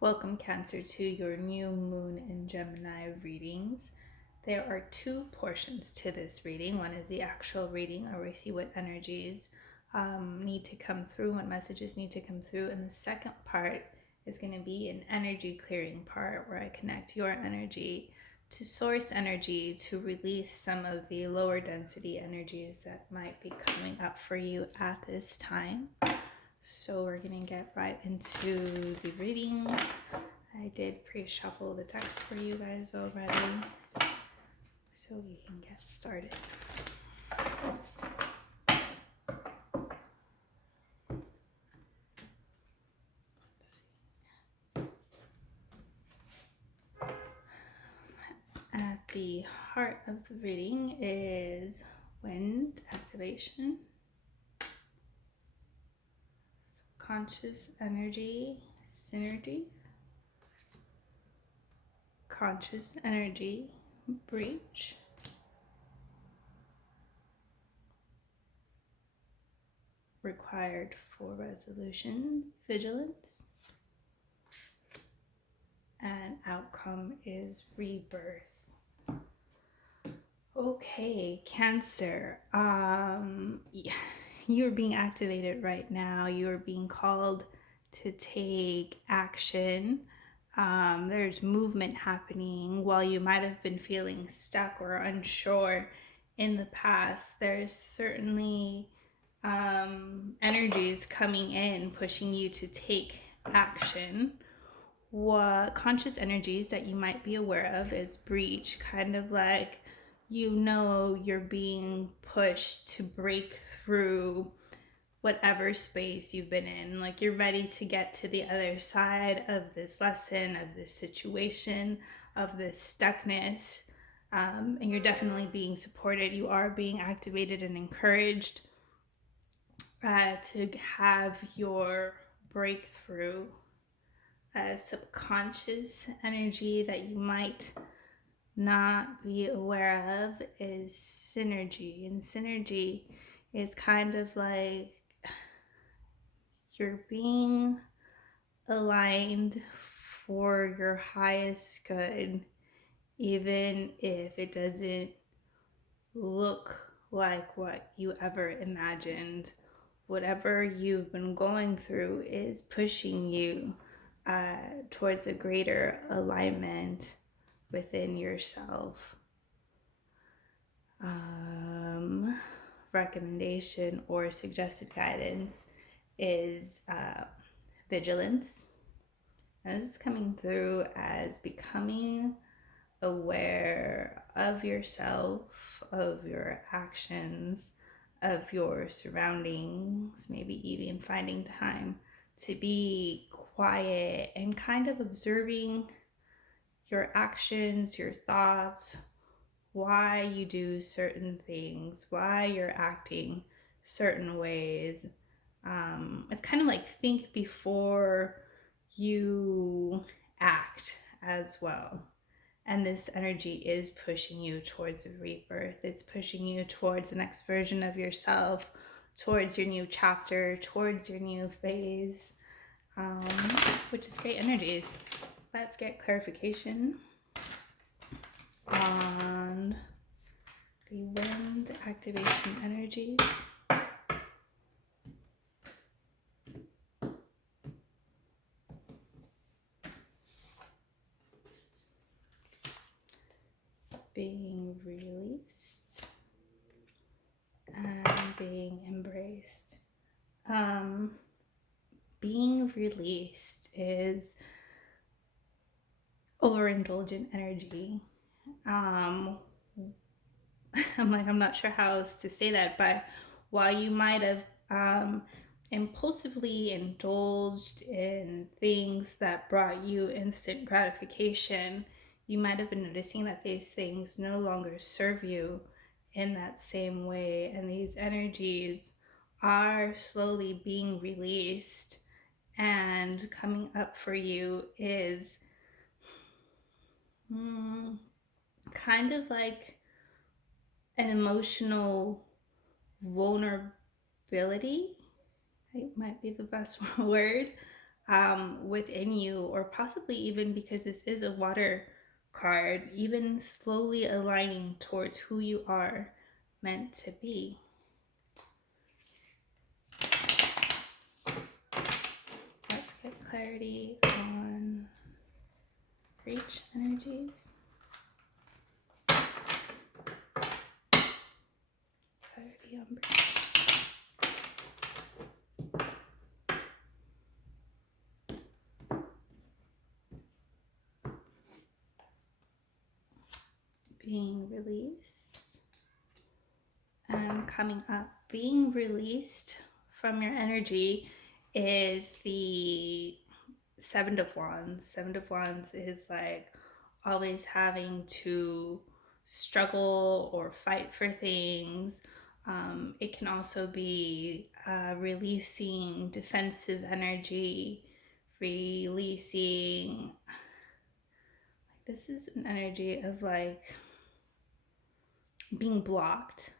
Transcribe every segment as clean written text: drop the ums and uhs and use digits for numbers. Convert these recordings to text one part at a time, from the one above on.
Welcome, Cancer, to your new moon and Gemini readings. There are two portions to this reading. One is the actual reading, where we see what energies need to come through, what messages need to come through. And the second part is going to be an energy clearing part where I connect your energy to source energy to release some of the lower density energies that might be coming up for you at this time. So we're gonna get right into the reading. I did pre-shuffle the text for you guys already, so we can get started. At the heart of the reading is wind activation, subconscious energy synergy, conscious energy breach, required for resolution vigilance, and outcome is rebirth. Okay, Cancer. You're being activated right now. You're being called to take action. There's movement happening. While you might have been feeling stuck or unsure in the past, there's certainly energies coming in, pushing you to take action. What conscious energies that you might be aware of is breach, kind of like you're being pushed to break through whatever space you've been in. Like you're ready to get to the other side of this lesson, of this situation, of this stuckness. And you're definitely being supported. You are being activated and encouraged to have your breakthrough. Subconscious energy that you might not be aware of is synergy. And synergy is kind of like you're being aligned for your highest good, even if it doesn't look like what you ever imagined. Whatever you've been going through is pushing you towards a greater alignment within yourself. Recommendation or suggested guidance is vigilance. And this is coming through as becoming aware of yourself, of your actions, of your surroundings, maybe even finding time to be quiet and kind of observing your actions, your thoughts, why you do certain things, why you're acting certain ways. It's kind of like think before you act as well. And this energy is pushing you towards a rebirth. It's pushing you towards the next version of yourself, towards your new chapter, towards your new phase, which is great energies. Let's get clarification on the wind activation energies. Being released and being embraced. Being released is overindulgent energy. I'm not sure how else to say that, but while you might have impulsively indulged in things that brought you instant gratification, you might have been noticing that these things no longer serve you in that same way, and these energies are slowly being released, and coming up for you is kind of like an emotional vulnerability. It might be the best word. within you, or possibly even because this is a water card, even slowly aligning towards who you are meant to be. Let's get clarity on breach energies. Clarity on breach. Being released and coming up. Being released from your energy is the Seven of Wands. Seven of Wands is like always having to struggle or fight for things. It can also be releasing defensive energy, releasing. This is an energy of like being blocked,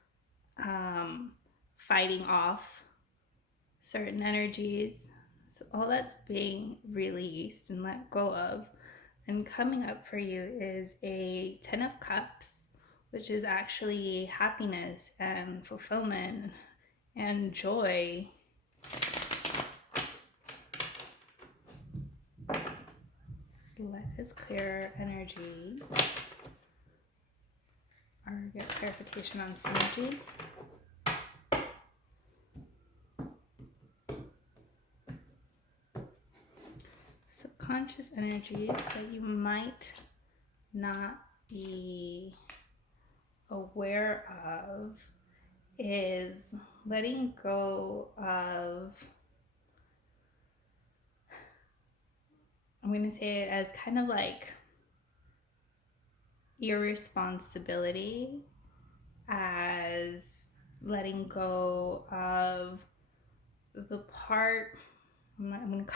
fighting off certain energies. So all that's being released and let go of. And coming up for you is a 10 of Cups, which is actually happiness and fulfillment and joy. Let us clear energy or get clarification on synergy. Subconscious energies that you might not be aware of is letting go of, I'm going to say it as kind of like irresponsibility, as letting go of the part, I'm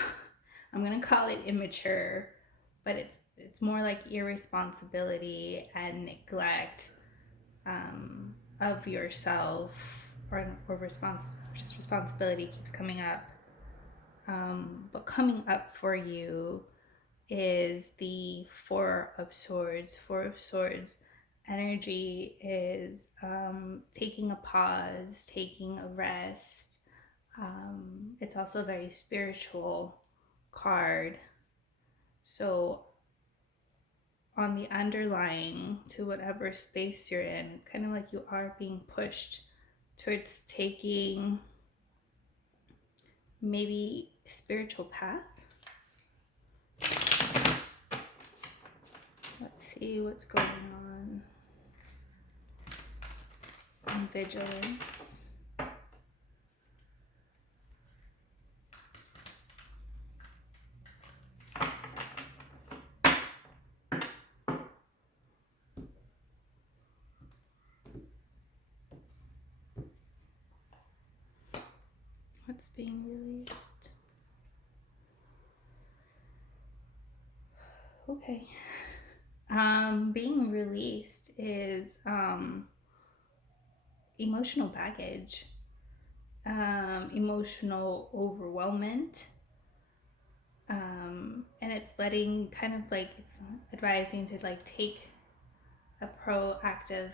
going to call it immature, but it's more like irresponsibility and neglect of yourself, or responsibility keeps coming up. But coming up for you is the Four of Swords. Four of Swords energy is taking a pause, taking a rest. It's also a very spiritual card. So on the underlying to whatever space you're in, it's kind of like you are being pushed towards taking maybe a spiritual path. Let's see what's going on. And vigilance. What's being released? Okay. Being released is emotional baggage, emotional overwhelmment, and it's letting, kind of like, it's advising to like take a proactive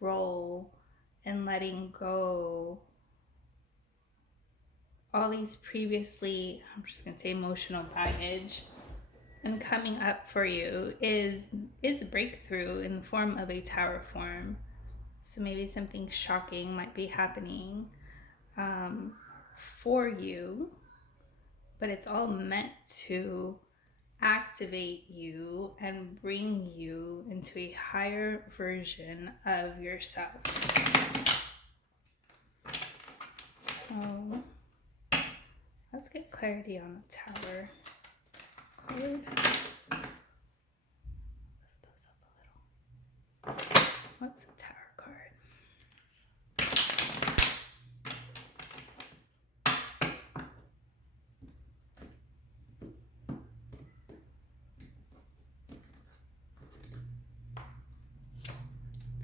role and letting go all these previously, I'm just gonna say, emotional baggage. And coming up for you is a breakthrough in the form of a tower form. So maybe something shocking might be happening for you, but it's all meant to activate you and bring you into a higher version of yourself. So let's get clarity on the Tower card. Lift those up a little. What's the Tower card?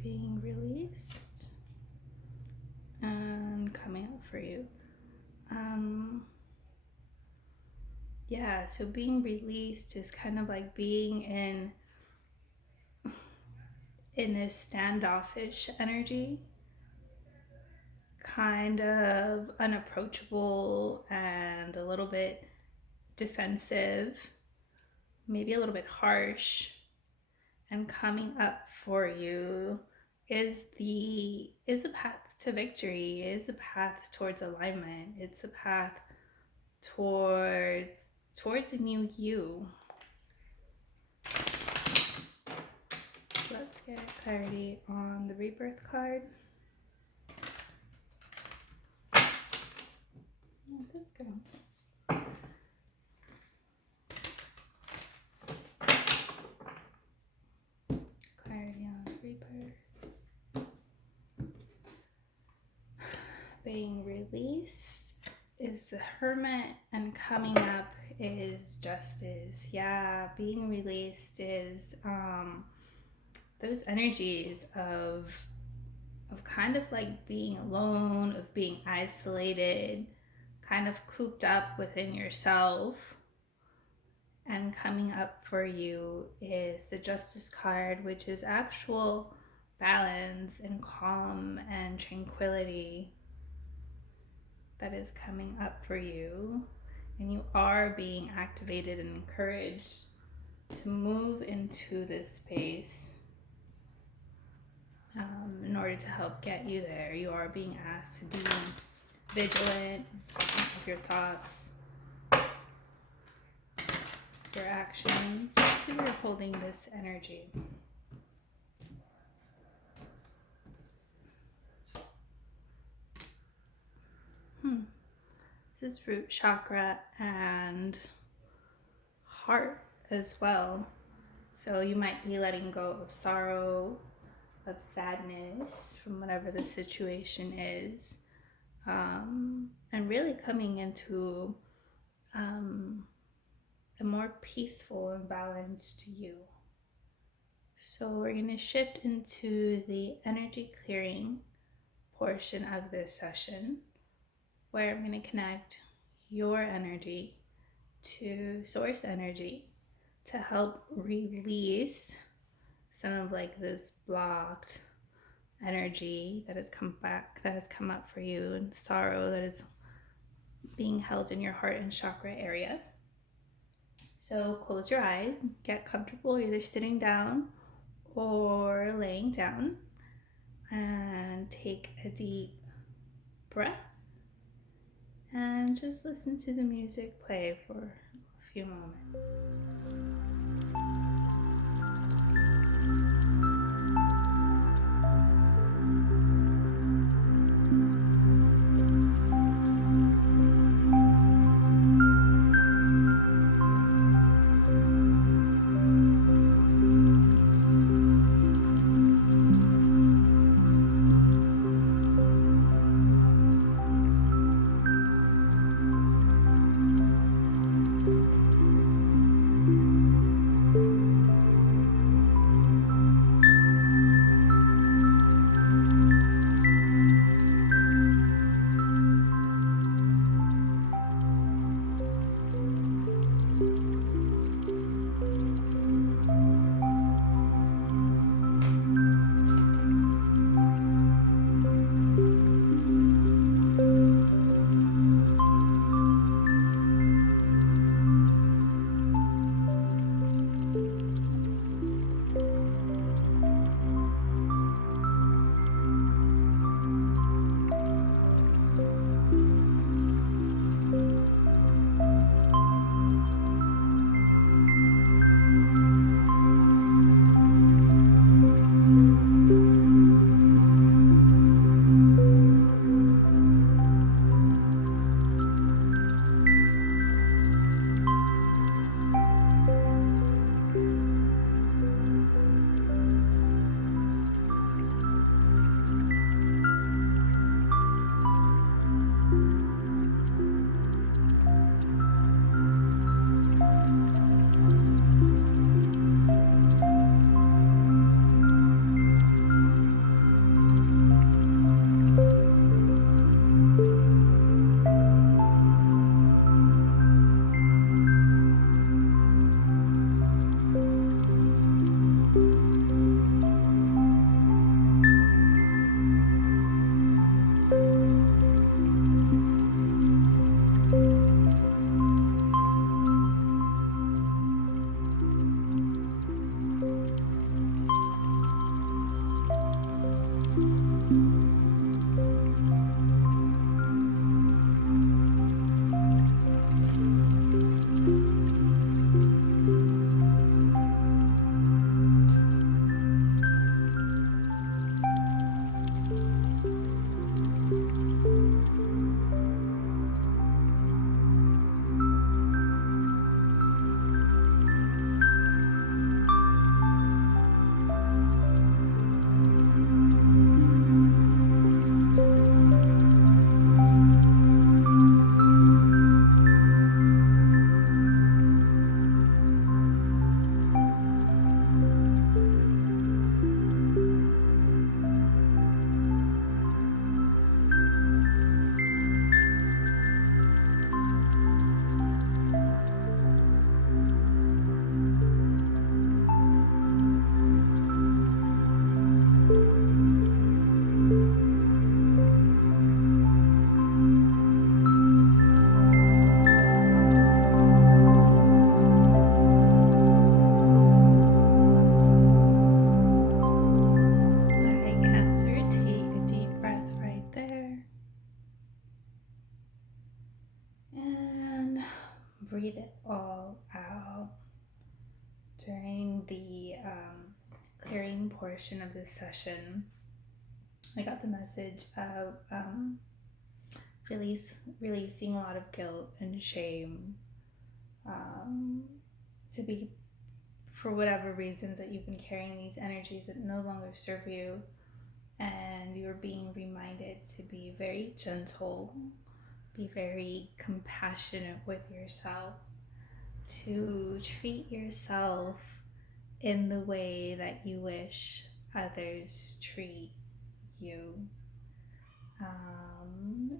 Being released and coming up for you. so being released is kind of like being in this standoffish energy, kind of unapproachable and a little bit defensive, maybe a little bit harsh. And coming up for you is a path to victory, is a path towards alignment. It's a path towards a new you. Let's get clarity on the rebirth card. Let's go. Clarity on rebirth. Being released is the Hermit, and coming up is Justice. Yeah, being released is those energies of kind of like being alone, of being isolated, kind of cooped up within yourself. And coming up for you is the Justice card, which is actual balance and calm and tranquility that is coming up for you. And you are being activated and encouraged to move into this space in order to help get you there. You are being asked to be vigilant of your thoughts, your actions. Let's see where you're holding this energy. This is root chakra and heart as well. So you might be letting go of sorrow, of sadness from whatever the situation is, and really coming into a more peaceful and balanced you. So we're going to shift into the energy clearing portion of this session, where I'm going to connect your energy to source energy to help release some of like this blocked energy that has come back, that has come up for you, and sorrow that is being held in your heart and chakra area. So close your eyes, get comfortable, either sitting down or laying down, and take a deep breath and just listen to the music play for a few moments. during the clearing portion of this session, I got the message of releasing a lot of guilt and shame to be, for whatever reasons that you've been carrying these energies that no longer serve you, and you're being reminded to be very gentle, be very compassionate with yourself, to treat yourself in the way that you wish others treat you.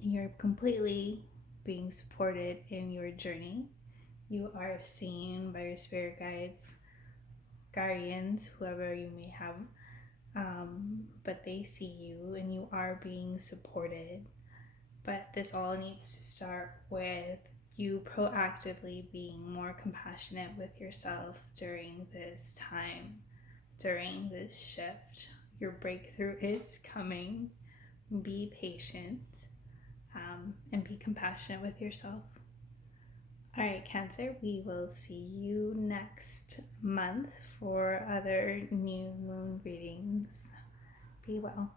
You're completely being supported in your journey. You are seen by your spirit guides, guardians, whoever you may have, but they see you and you are being supported. But this all needs to start with you proactively being more compassionate with yourself during this time, during this shift. Your breakthrough is coming. Be patient, and be compassionate with yourself. All right, Cancer, we will see you next month for other new moon readings. Be well.